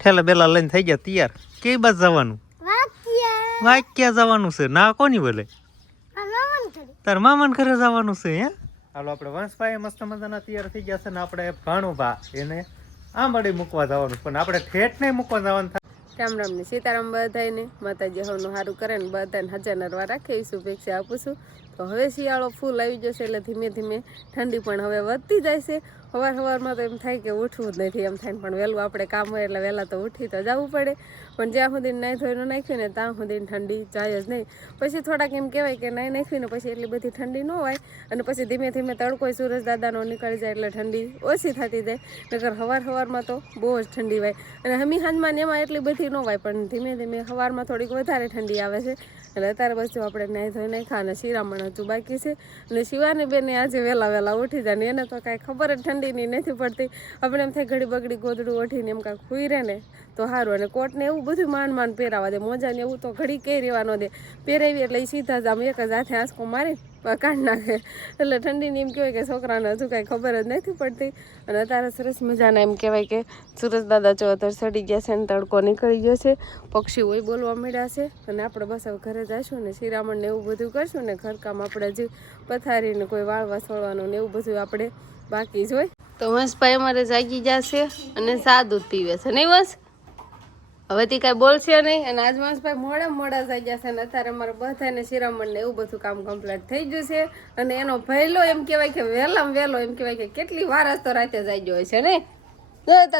ઠેલા બેલા લઈને થઈ ગયા તૈયાર. કઈ બાજુ જવાનું? વાક્યા જવાનું છે. ના કોની બોલે? તાર મામાને ઘરે જવાનું છે. હે હાલો આપણે વંશભાઈ મસ્ત મજાના તૈયાર થઈ ગયા છે ને આપણે ભાણુભા એને આંબડી મૂકવા જવાનું, પણ આપણે ઠેઠ નહીં મૂકવા જવાનું થાય. રામ રામ ને સીતારામ બધાને, માતાજી હવનું સારું કરે ને બધાને હજાર નરવા રાખે એવી શુભેચ્છા આપું છું. તો હવે શિયાળો ફૂલ આવી જશે એટલે ધીમે ધીમે ઠંડી પણ હવે વધતી જાય છે. સવારમાં તો એમ થાય કે ઉઠવું જ નથી એમ થાય, પણ વહેલું આપણે કામ હોય એટલે વહેલા તો ઉઠી તો જવું પડે. પણ જ્યાં સુધી નાહી ધોઈને નાખ્યું ને ત્યાં સુધી ઠંડી જાય જ નહીં. પછી થોડાક એમ કહેવાય કે નાહી નાખ્યું ને પછી એટલી બધી ઠંડી ન હોય, અને પછી ધીમે ધીમે તડકો સૂરજ દાદાનો નીકળી જાય એટલે ઠંડી ઓછી થતી જાય. નકર સવારમાં તો બહુ જ ઠંડી હોય, અને હમી હાંજમાં ને એમાં એટલી બધી ન હોય, પણ ધીમે ધીમે સવારમાં થોડીક વધારે ઠંડી આવે છે. એટલે અત્યારે બસ જો આપણે નાહી ધોઈ નાખ્યા અને શિરામણ હજુ બાકી છે. અને શિવાની બેને આજે વહેલા ઉઠી જાય ને એને તો કાંઈ ખબર જ ઠંડીની નથી પડતી. આપણે એમ થાય ઘડી બગડી ગોદડું ઓઠીને એમ કાંઈક હુઈ રહે ને તો સારું. અને કોટને એવું બધું માંડ પહેરાવા દે, મોજાને એવું તો ઘડી કઈ રહેવાનો દે. પહેરાવી એટલે એ સીધા જ આમ એક જ હાથે આંસકો મારી કાઢી નાખે. એટલે ઠંડીની એમ કહેવાય કે છોકરાને હજુ કાંઈ ખબર જ નથી પડતી. અને અત્યારે સરસ મજાના એમ કહેવાય કે સુરજ દાદા ચોતર ચડી ગયા છે ને તડકો નીકળી ગયો છે, પક્ષીઓ બોલવા મળ્યા છે. અને આપણે બસ હવે ઘરે જઈશું ને શિરામણ ને એવું બધું કરશું ને ઘરકામ આપણે જે પથારીને કોઈ વાળવા છોડવાનું ને એવું બધું આપણે બાકી જ હોય. તો વંશભાઈ અમારે જાગી જશે અને સા દૂધ પીવે છે નહીં વંશ? હવે તે કાંઈ બોલશે નહીં. અને આજ વંશભાઈ મોડા જાગ્યા છે ને અત્યારે અમારે બધાને શિરામણ ને એવું બધું કામ કમ્પ્લીટ થઈ ગયું છે. અને એનો પહેલો એમ કહેવાય કે વહેલામાં વહેલો એમ કહેવાય કે કેટલી વાર જ તો રાતે જાગ્યો હોય છે ને.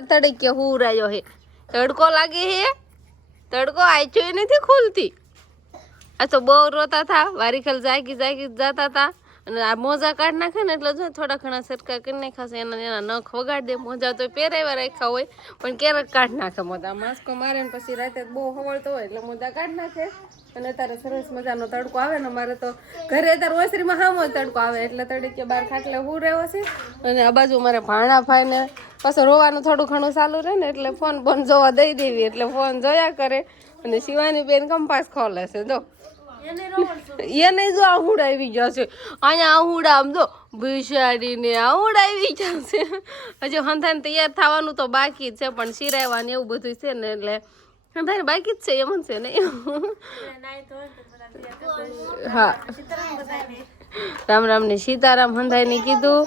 તડકે હું રાયો હે, તડકો લાગે હે, તડકો આચો નથી ખુલતી. આ તો બહુ રોતા હતા, વારીખલ જાગી જતા હતા. અને આ મોજા કાઢ નાખે ને એટલે જો થોડા ઘણા સરકા કરી નાખાશે, એના નખ વગાડી દે. મોજા તો પહેરાવ્યા રાખ્યા હોય પણ ક્યારેક કાઢ નાખે મોજા. માસ્કો મારે ને પછી રાતે બહુ હવળતો હોય એટલે મોજા કાઢ નાખે. અને અત્યારે સરસ મજાનો તડકો આવે ને અમારે તો ઘરે અત્યારે ઓસરીમાં હામો તડકો આવે એટલે તડકે બહાર ખાટલે હું રહ્યો છે. અને આ બાજુ મારે ભાણા ભાઈ ને પાછું રોવાનું થોડું ઘણું ચાલુ રહે ને એટલે ફોન બોન જોવા દઈ દેવી એટલે ફોન જોયા કરે. અને શિવાની બેન કંપાસ ખોલે છે જો એને જો આહુડ આવી જશે અહીંયા, આહુડ આમ જો બિચારીને આહુડ આવી જશે. હજી હંધાને તૈયાર થવાનું તો બાકી જ છે, પણ સિરાવવાનું એવું બધું છે ને એટલે હંધાને બાકી જ છે એમ છે ને. હા રામ રામ ને સીતારામ હંધાઈને કીધું.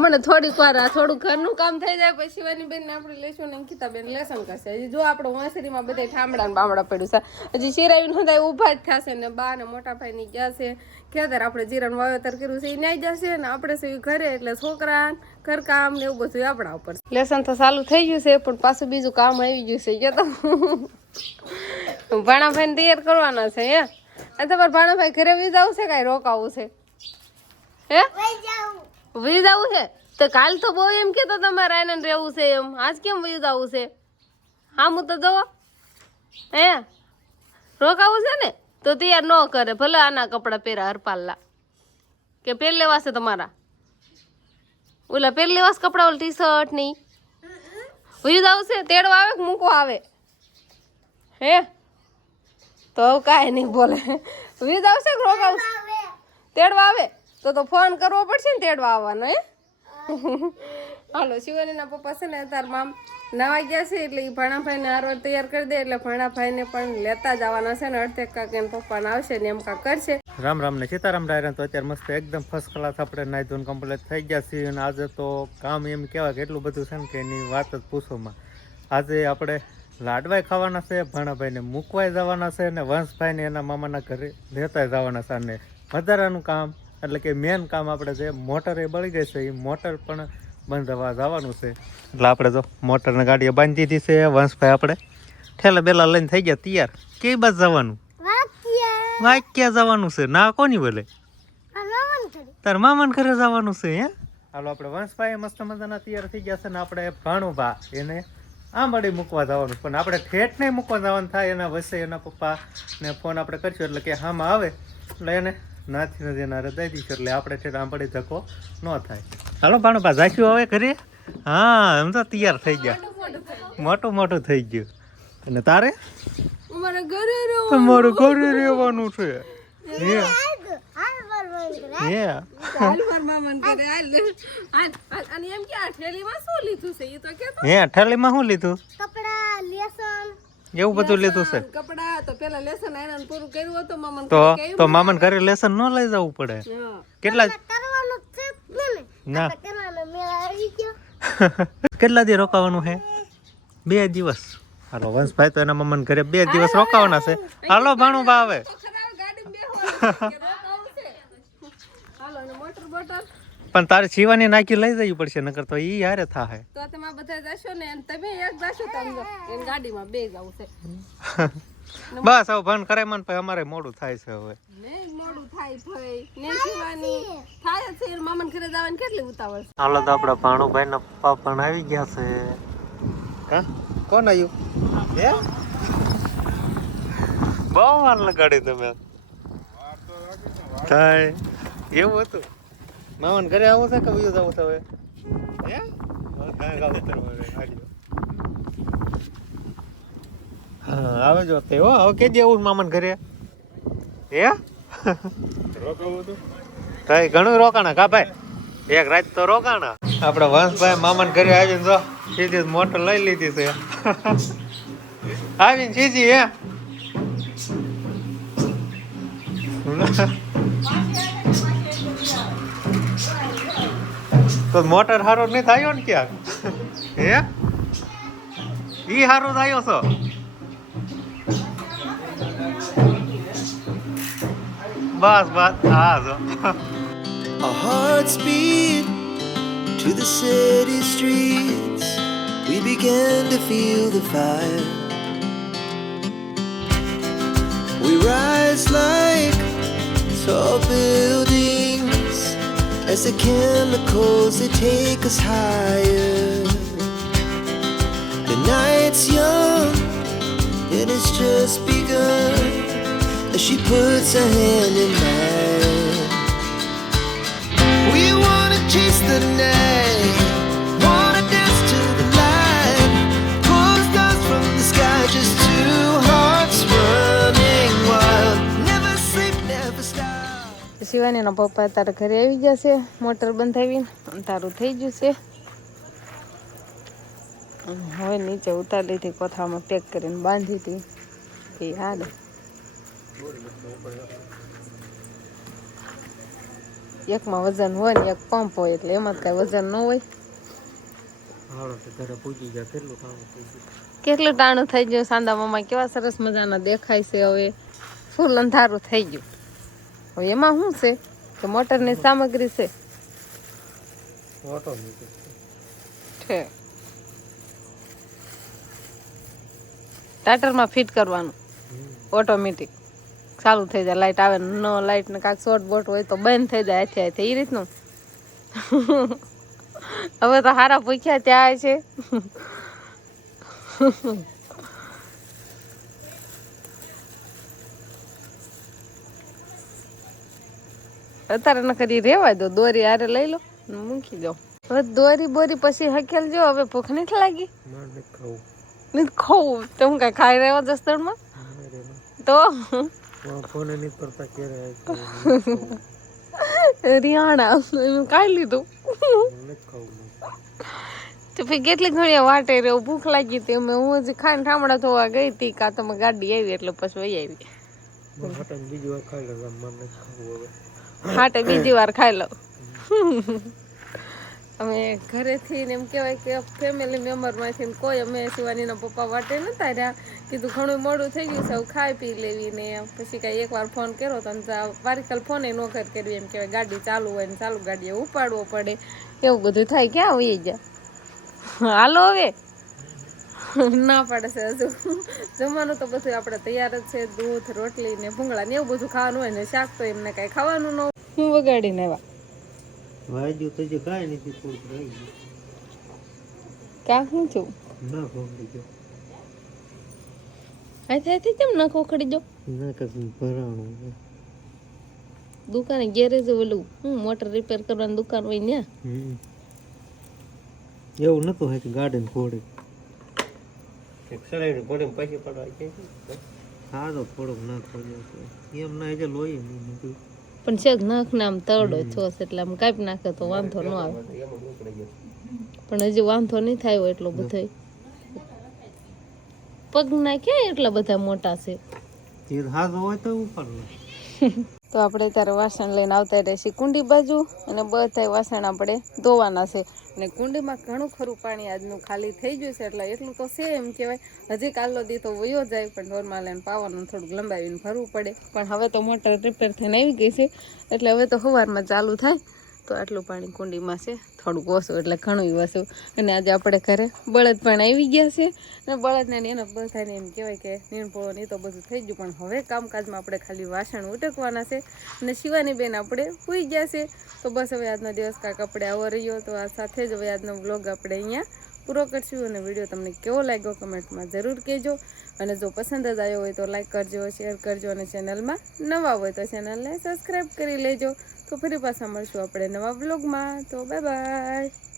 મને થોડીક વાર થોડું ઘરનું કામ થઈ જાય પછી શિવાની બેન ને આપણે લેશું ને અંકિતા બેન લેસન કરશે. હજી જો આપણે વાંસરીમાં બધા ઠામડા ને બામડા પડ્યું છે. હજી શિરાવીને હંધાય ઊભા જ થશે ને બા ને મોટા ભાઈ ની ગયા છે ખેતર. આપણે જીરાનું વાવેતર કર્યું છે એ ન્યાય જશે ને આપણે છે ઘરે એટલે છોકરા ઘરકામ ને એવું બધું આપણા ઉપર. લેસન તો ચાલુ થઈ ગયું છે પણ પાછું બીજું કામ આવી ગયું છે કે તો ભાણાભાઈ ને તૈયાર કરવાના છે. હે આ તમારે ભાણાભાઈ ઘરે વી જવું છે કાંઈ રોકાવું છે? હે વી જવું છે તો કાલ તો બહુ એમ કે તો તમારે આનંદ રહેવું છે એમ, આજ કેમ વી જવું છે? હા હું તો જવો હે રોકાવું છે ને તો તૈયાર ન કરે. ભલે આના કપડાં પહેરા હરપાલલા કે પહેર લેવાશે તમારા ઓલા પહેર લેવાશે કપડા ઓલા ટી શર્ટ નહીં વી જવું છે? તેડવા આવે કે મૂકવા આવે? હે તો કાંઈ નહીં બોલે. વીજ આવશે કે રોકાવશે? તેડવા આવે તો ફોન કરવો પડશે ને તેડવા આવવાનો. હે હાલો શિવાનીના પપ્પા છે ને અત્યારમાં નાવા ગયા છે એટલે એ ભાણાભાઈને હારવાર તૈયાર કરી દે એટલે ભાણાભાઈને પણ લેતા જ આવવાના છે ને અડધેક કાંક એને પપ્પાને આવશે ને એમ કાંક કરશે. રામ રામ ને સીતારામ ડાયરા. તો અત્યારે મસ્ત એકદમ ફર્સ્ટ ક્લાસ આપણે નાહી ધોઈને કમ્પ્લીટ થઈ ગયા છીએ. અને આજે તો કામ એમ કહેવાય કે એટલું બધું છે ને કે એની વાત જ પૂછોમાં. આજે આપણે લાડવાય ખાવાના છે, ભાણાભાઈને મૂકવાય જવાના છે, અને વંશભાઈને એના મામાના ઘરે લેતા જવાના છે. અને વધારાનું કામ એટલે કે મેન કામ આપણે જે મોટર એ બળી ગઈ છે એ મોટર પણ બંધવા જવાનું છે. એટલે આપણે જો મોટરને ગાડીએ બાંધી દીધી છે. વંશભાઈ આપણે ઠેલા બેલા લઈને થઈ ગયા તૈયાર. કઈ બાજુ જવાનું? વાક્યા જવાનું છે. ના કોની બોલે? તાર મામાને ઘરે જવાનું છે. હે હાલો આપણે વંશભાઈ મસ્ત મજાના તૈયાર થઈ ગયા છે ને આપણે ભાણુભા એને આંબડી મૂકવા જવાનું, પણ આપણે ઠેઠ નહીં મૂકવા જવાનું થાય. એના વચ્ચે એના પપ્પા ને ફોન આપણે કરશું એટલે કે હામાં આવે એટલે એને નાથી નથી એના હૃદય દીશું એટલે આપણે ઠેઠ આંબડી ધક્કો ન થાય. હાલો ભાણુભા જાખ્યું હવે ઘરે? હા એમ તો તૈયાર થઈ ગયા, મોટું થઈ ગયું. અને તારે? તમારે ઘરે રહેવાનું છે. હે હાલ માર મામાને ઘરે હાલ અને એમ કે આ થેલીમાં શું લીધું છે એ તો કે હે થેલીમાં શું લીધું કપડા લેસન એવું બધું લીધું છે કપડા તો પેલા લેસન આયને પૂરું કર્યું હતું મામાને તો મામાને ઘરે લેસન ન લઈ જવું પડે કેટલા કરવાનું છે ને ના કરવાનો મેળા આવી ગયો કેટલા દી રોકાવાનું છે 2 દિવસ હાલો વંશભાઈ તો એના મમ્માને ઘરે 2 દિવસ રોકાવાના છે હાલો ભાણું ભાવે તો ખરાબ ગાડી બેહવાનું કે રોકાવું છે હાલો અને મોટર બોટર પણ તારે શિવાની નાખી લઈ જવી પડશે નકર તો ઈ હારે થાહે તો તમે બધા જશો ને અને તમે એક જશો તમને એની ગાડીમાં બે જવું છે બસ હવે ભણ કરે મન પછી અમારે મોડું થાય છે હવે નહીં મોડું થાય ભાઈ ને શિવાની થાય જ છે એના મામાને ઘરે જવાની કેટલી ઉતાવળ છે હાલો તો આપણા ભાણુભાઈ ના પપ્પા પણ આવી ગયા છે કા કોણ આવ્યું હે બહુ વાર લગાડી તમે થાય એવું હતું મામાને ઘરે આવું છે કે બીજું જવું છે હવે હે હા આવે જો તે હો હવે કે આવું મામાને ઘરે હે કઈ ઘણું રોકાણા કા ભાઈ એક રાત તો રોકાણા આપડે વંશભાઈ મામાને ઘરે આવીને જો સીધી મોટર લઈ લીધી છે આવીને સીધી હે તો મોટર હારો નહીં થયો ને ક્યાંક હે ઈ હારો થયો છો બસ બસ હા જો Our hearts beat to the city streets. We began to feel the fire. We rise like tall buildings as the chemicals they take us higher. The night's young and it's just begun as she puts her hand in mine. We wanna chase the night, wanna dance to the light, pull stars from the sky, just two hearts running wild. Never sleep, never stop. શિવાનીના પપ્પા તારા ઘરે આવી જશે motor બંધાવીને અને તારું થઈ ગયું છે હવે નીચે ઉતારી લીધી કોથામાં પેક કરીને બાંધી હતી એ હાલે એકમાં વજન હોય ને એક પંપ હોય એટલે એમાં કઈ વજન ન હોય કેટલું ટાણું થઈ ગયું સાંદા મામા કેવા સરસ મજાના દેખાય છે હવે ફૂલ અંધારું થઈ ગયું હવે એમાં શું છે કે મોટરની સામગ્રી છે ટાટરમાં ફિટ કરવાનું ઓટોમેટિક ચાલુ થઈ જાય લાઈટ આવે ન લાઈટ ને કાંઈક શોર્ટ બોટ હોય તો બંધ થઈ જાય હાથે હાથે એ રીતનું હવે તો હારા પૂછ્યા ત્યાં છે અત્યારે ન કરી રેવાય દો દોરી હારે લઈ લો મૂકી દો હવે દોરી બોરી પછી હકેલ જો હવે ભૂખ નથી લાગી નથી ખાવું તો હું કઈ ખાઈ રહ્યો જસદણમાં તો રિયાણા કાઢી લીધું તો પછી કેટલી ઘણી વાટે રહ્યો ભૂખ લાગી હતી અમે હું હજી ખાઈને ઠામડા ધોવા ગઈ હતી કાં તમે ગાડી આવી એટલે પછી વહી આવી હાટે બીજી વાર ખાઈ લો અમે ઘરેથી ને એમ કહેવાય કે ફેમિલી મેમ્બરમાંથી કોઈ અમે શિવાનીના પપ્પા વાટે નતા રહ્યા કીધું ઘણું મોડું થઈ ગયું સૌ ખાઈ પી લેવી ને પછી કાંઈ એકવાર ફોન કર્યો તો વારીકાલ ફોને નો કર્યું એમ કહેવાય ગાડી ચાલુ હોય ને ચાલુ ગાડીએ ઉપાડવો પડે એવું બધું થાય ક્યાં હોઈ ગયા હાલો હવે ના પાડે છે હજુ જમવાનું તો બધું આપણે તૈયાર જ છે દૂધ રોટલી ને ભૂંગળા ને એવું બધું ખાવાનું હોય ને શાક તો એમને કાંઈ ખાવાનું ન હોય હું વગાડીને આવ્યા વાજુ તો જે કાઈ નથી થોડું રહી ગયું ક્યાં હું છું ના ભોગડી ગયો હાથે કેમ ના ખોખડી જો ના કશું ભરાણું દુકાને ગેરેજ ઓલું હું મોટર રિપેર કરવાની દુકાન હોય ને એવું નતું હોય કે ગાર્ડન ફોડે એક્સલાઈડ ફોડે પછી પડવા કે હા તો થોડુંક ના ખોડ્યો એમ ના એટલે લોહી નહીં પણ છે નખ નામ તરડો છો એટલે આમ કાપી નાખે તો વાંધો ન આવે પણ હજી વાંધો નહીં થાય એટલો બધો પગના ક્યાં એટલા બધા મોટા છે તીર હાથ હોય તો ઉપર તો આપણે ત્યારે વાસણ લઈને આવતા રહીશું કુંડી બાજુ અને બધા વાસણ આપણે ધોવાના છે અને કુંડીમાં ઘણું ખરું પાણી આજનું ખાલી થઈ ગયું છે એટલે એટલું તો છે એમ કહેવાય હજી કાલનો દી તો વયો જાય પણ નોર્મલ એને પાવાનું થોડુંક લંબાવીને ભરવું પડે પણ હવે તો મોટર રિપેર થઈને આવી ગઈ છે એટલે હવે તો સવારમાં ચાલુ થાય તો આટલું પાણી કુંડીમાં છે થોડુંક ઓછું એટલે ઘણું ઓછું અને આજે આપણે ઘરે બળદ પણ આવી ગયા છે અને બળદને એનો બધાને એમ કહેવાય કે નીણપોળો નહીં તો બધું થઈ ગયું પણ હવે કામકાજમાં આપણે ખાલી વાસણ ઉટકવાના છે અને શિવાની બેન આપણે સૂઈ ગયા છે તો બસ હવે આજનો દિવસ કાંઈક આપણે આવો રહ્યો તો આ સાથે જ હવે આજનો વ્લોગ આપણે અહીંયા પૂરો કરશું અને વિડીયો તમને કેવો લાગ્યો કમેન્ટમાં જરૂર કહેજો અને જો પસંદ જ આવ્યો હોય તો લાઈક કરજો શેર કરજો અને ચેનલમાં નવા હોય તો ચેનલને સબસ્ક્રાઈબ કરી લેજો તો ફરી પાછા મળશું આપણે નવા વ્લોગમાં તો બાય બાય.